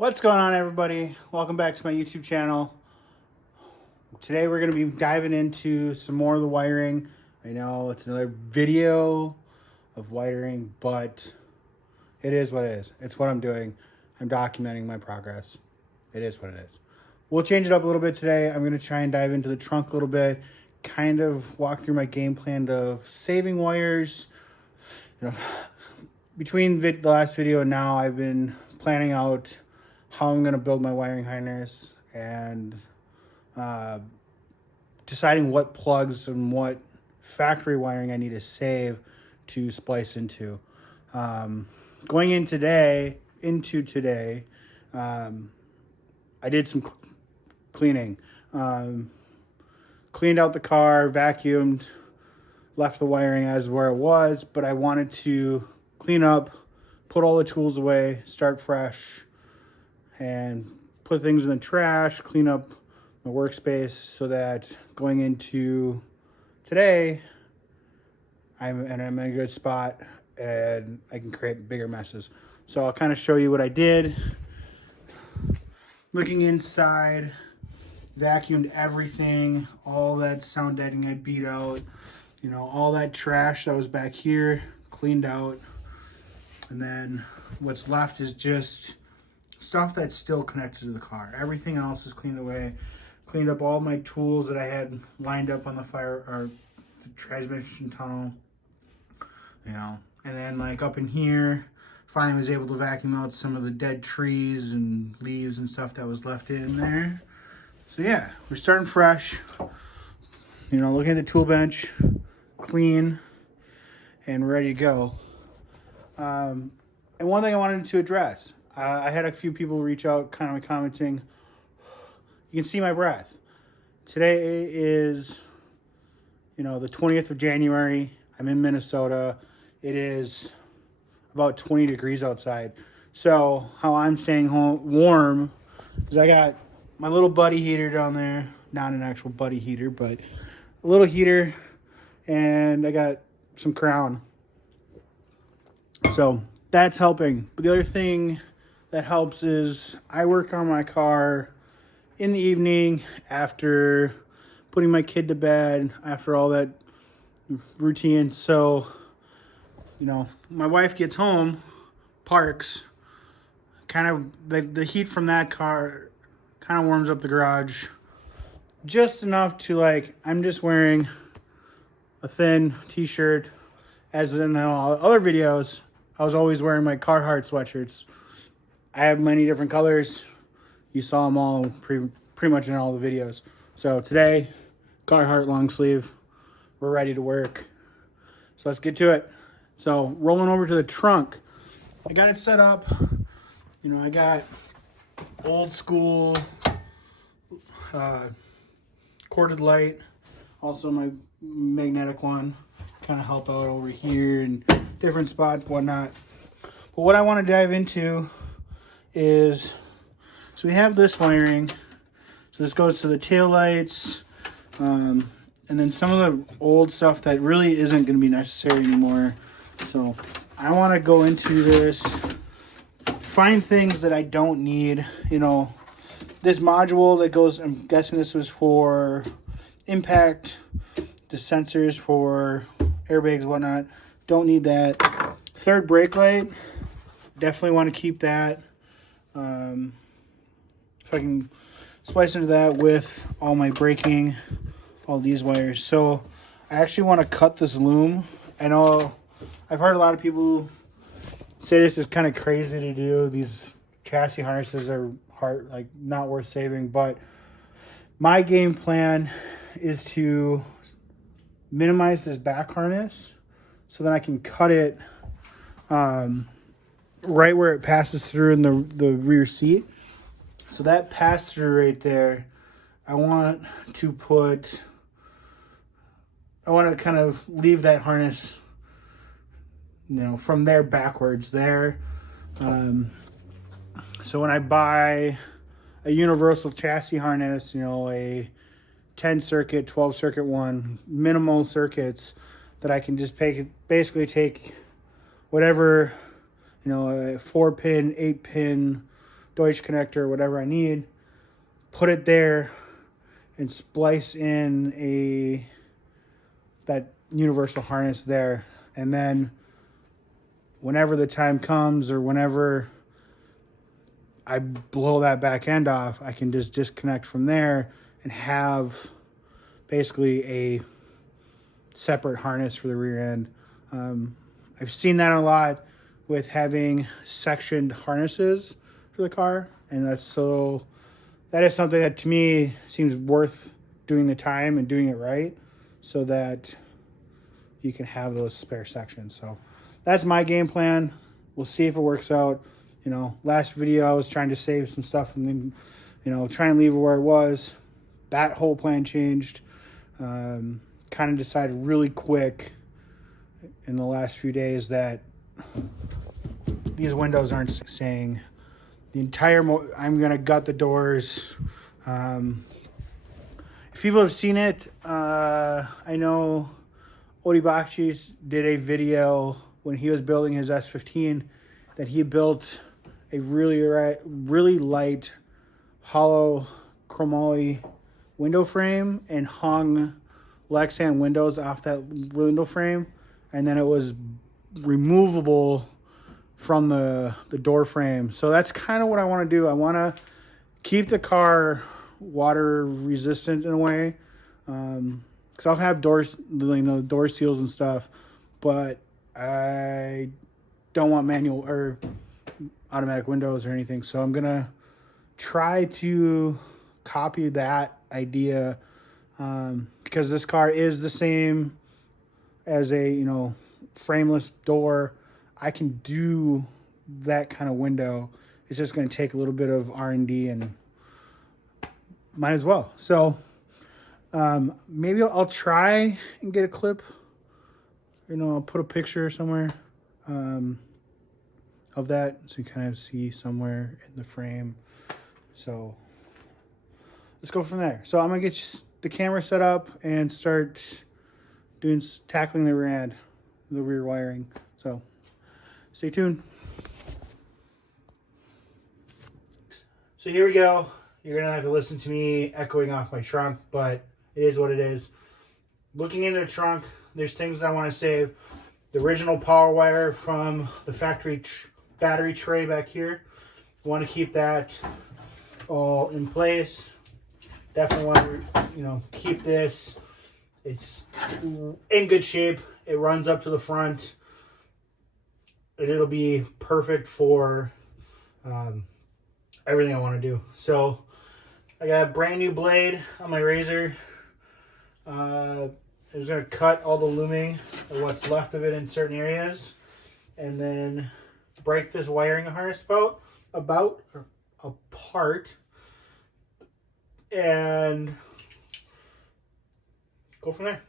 What's going on, everybody? Welcome back to my YouTube channel. Today we're going to be diving into some more of the wiring. I know it's another video of wiring, but it is what it is. It's what I'm doing. I'm documenting my progress. It is what it is. We'll change it up a little bit today. I'm going to try and dive into the trunk a little bit, kind of walk through my game plan of saving wires. Between the last video and now, I've been planning out how I'm going to build my wiring harness and deciding what plugs and what factory wiring I need to save to splice into. Going into today, I did some cleaning. Cleaned out the car, vacuumed, left the wiring as where it was, but I wanted to clean up, put all the tools away, start fresh, and put things in the trash, clean up my workspace so that going into today, I'm in a good spot and I can create bigger messes. So I'll kind of show you what I did. Looking inside, vacuumed everything, all that sound deadening I beat out, all that trash that was back here, cleaned out. And then what's left is just stuff that's still connected to the car. Everything else is cleaned away. Cleaned up all my tools that I had lined up on the the transmission tunnel. And then like up in here, finally was able to vacuum out some of the dead trees and leaves and stuff that was left in there. So yeah, we're starting fresh. Looking at the tool bench, clean and ready to go. And one thing I wanted to address, I had a few people reach out kind of commenting, you can see my breath. Today is, the 20th of January. I'm in Minnesota. It is about 20 degrees outside. So how I'm staying warm is I got my little buddy heater down there. Not an actual buddy heater, but a little heater. And I got some Crown. So that's helping. But the other thing that helps is I work on my car in the evening after putting my kid to bed, after all that routine. So, my wife gets home, parks, kind of the heat from that car kind of warms up the garage just enough to I'm just wearing a thin t-shirt. As in all other videos, I was always wearing my Carhartt sweatshirts. I have many different colors. You saw them all pretty much in all the videos. So today, Carhartt long sleeve. We're ready to work. So let's get to it. So rolling over to the trunk. I got it set up. I got old school corded light. Also my magnetic one. Kind of help out over here and different spots, whatnot. But what I want to dive into is, so we have this wiring. So this goes to the tail lights, and then some of the old stuff that really isn't going to be necessary anymore. So I want to go into this, find things that I don't need. This module that goes, I'm guessing this was for impact, the sensors for airbags, whatnot. Don't need that. Third brake light, definitely want to keep that. If I can splice into that with all my braking, all these wires. So I actually want to cut this loom. I know I've heard a lot of people say this is kind of crazy to do. These chassis harnesses are hard, not worth saving. But my game plan is to minimize this back harness so that I can cut it right where it passes through in the rear seat. So that pass through right there, I want to kind of leave that harness, from there backwards there. So when I buy a universal chassis harness, a 10 circuit, 12 circuit one, minimal circuits that I can just basically take whatever, a 4-pin, 8-pin, Deutsch connector, whatever I need, put it there, and splice in that universal harness there. And then whenever the time comes or whenever I blow that back end off, I can just disconnect from there and have basically a separate harness for the rear end. I've seen that a lot with having sectioned harnesses for the car, and that is something that to me seems worth doing the time and doing it right, so that you can have those spare sections. So that's my game plan. We'll see if it works out. You know, last video I was trying to save some stuff and then, you know, try and leave it where it was. That whole plan changed. Kind of decided really quick in the last few days that these windows aren't staying. The entire I'm gonna gut the doors. If people have seen it, I know Odibakshi's did a video when he was building his S15 that he built a really light hollow chromoly window frame and hung Lexan windows off that window frame, and then it was removable from the door frame. So that's kind of what I want to do. I want to keep the car water resistant in a way, because I'll have doors, you know, door seals and stuff, but I don't want manual or automatic windows or anything. So I'm gonna try to copy that idea, because this car is the same as a, you know, frameless door. I can do that kind of window. It's just going to take a little bit of R&D, and might as well. So maybe I'll try and get a clip. You know, I'll put a picture somewhere of that, so you kind of see somewhere in the frame. So let's go from there. So I'm gonna get the camera set up and start tackling the rear wiring. So stay tuned. So here we go. You're gonna have to listen to me echoing off my trunk, but it is what it is. Looking into the trunk, there's things that I want to save. The original power wire from the factory battery tray back here. I want to keep that all in place. Definitely want to, you know, keep this. It's in good shape. It runs up to the front. It'll be perfect for everything I want to do. So I got a brand new blade on my razor. I'm just going to cut all the looming or what's left of it in certain areas, and then break this wiring harness apart and go from there.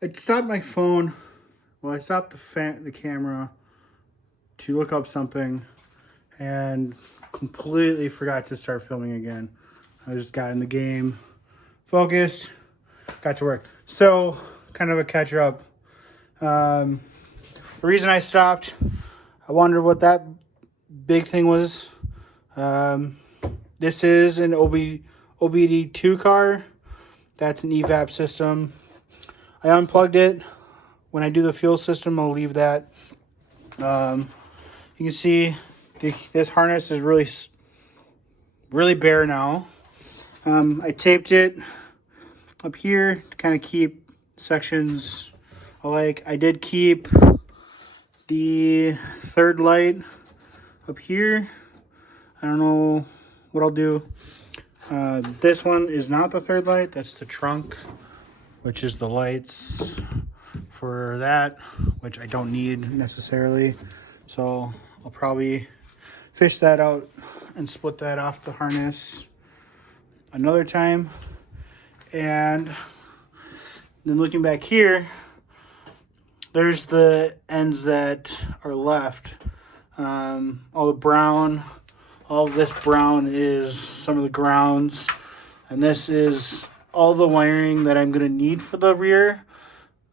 I stopped my phone. Well, I stopped the camera to look up something and completely forgot to start filming again. I just got in the game, focused, got to work. So, kind of a catch up. The reason I stopped, I wondered what that big thing was. This is an OBD2 car. That's an evap system. I unplugged it. When I do the fuel system, I'll leave that. You can see this harness is really bare now. I taped it up here to kind of keep sections alike. I did keep the third light up here. I don't know what I'll do. This one is not the third light. That's the trunk, which is the lights for that, which I don't need necessarily. So I'll probably fish that out and split that off the harness another time. And then looking back here, there's the ends that are left. All the brown, all of this brown is some of the grounds. And this is all the wiring that I'm gonna need for the rear.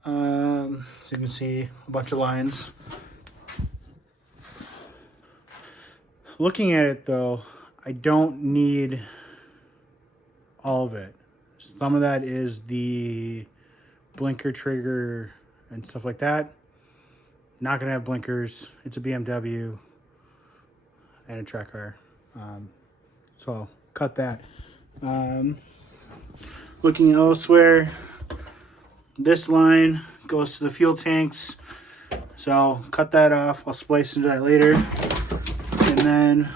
So you can see a bunch of lines. Looking at it though, I don't need all of it. Some of that is the blinker trigger and stuff like that. Not gonna have blinkers. It's a BMW and a track car. So I'll cut that. Looking elsewhere, this line goes to the fuel tanks. So I'll cut that off. I'll splice into that later. And then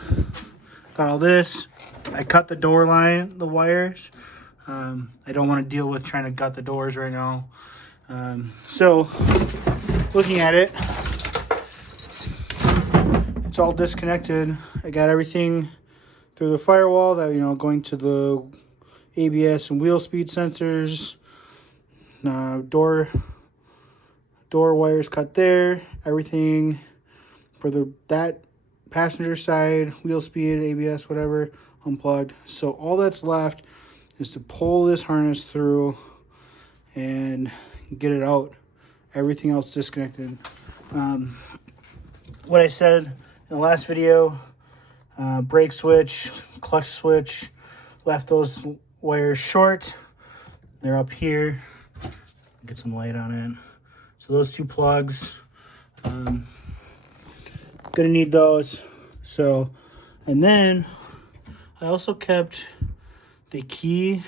got all this. I cut the door line, the wires. I don't want to deal with trying to gut the doors right now. So looking at it, it's all disconnected. I got everything through the firewall that, going to the ABS and wheel speed sensors. Door wires cut there. Everything for that passenger side, wheel speed, ABS, whatever, unplugged. So all that's left is to pull this harness through and get it out. Everything else disconnected. What I said in the last video, brake switch, clutch switch, left those wires short. They're up here. Get some light on it. So those two plugs, gonna need those. So, and then I also kept the key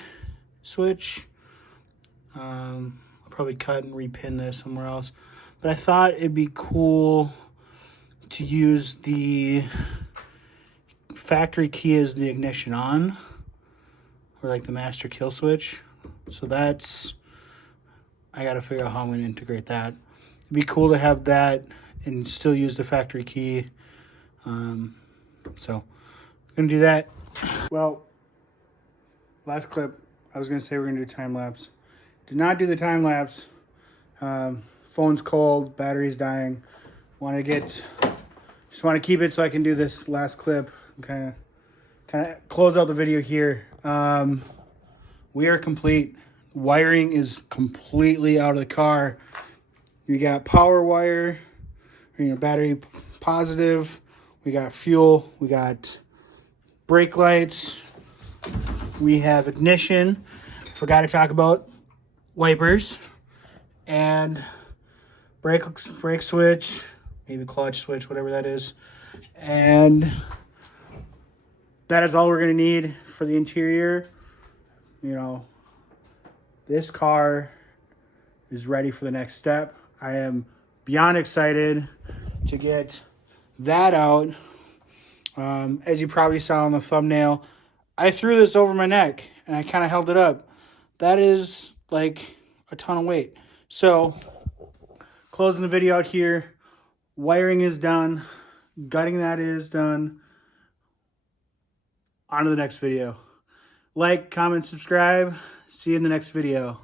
switch. I'll probably cut and repin this somewhere else. But I thought it'd be cool to use the factory key as the ignition on, or like the master kill switch. So that's, I gotta figure out how I'm gonna integrate that. It'd be cool to have that and still use the factory key. So I'm gonna do that. Well, last clip, I was gonna say we're gonna do time lapse. Did not do the time lapse. Phone's cold, battery's dying. Just want to keep it so I can do this last clip. Kind of close out the video here. We are complete. Wiring is completely out of the car. We got power wire, battery positive. We got fuel. We got brake lights. We have ignition. Forgot to talk about wipers and brake switch, maybe clutch switch, whatever that is. And that is all we're going to need for the interior. This car is ready for the next step. I am beyond excited to get that out. As you probably saw on the thumbnail, I threw this over my neck and I kind of held it up. That is like a ton of weight. So, closing the video out here. Wiring is done. Gutting that is done. On to the next video. Like, comment, subscribe. See you in the next video.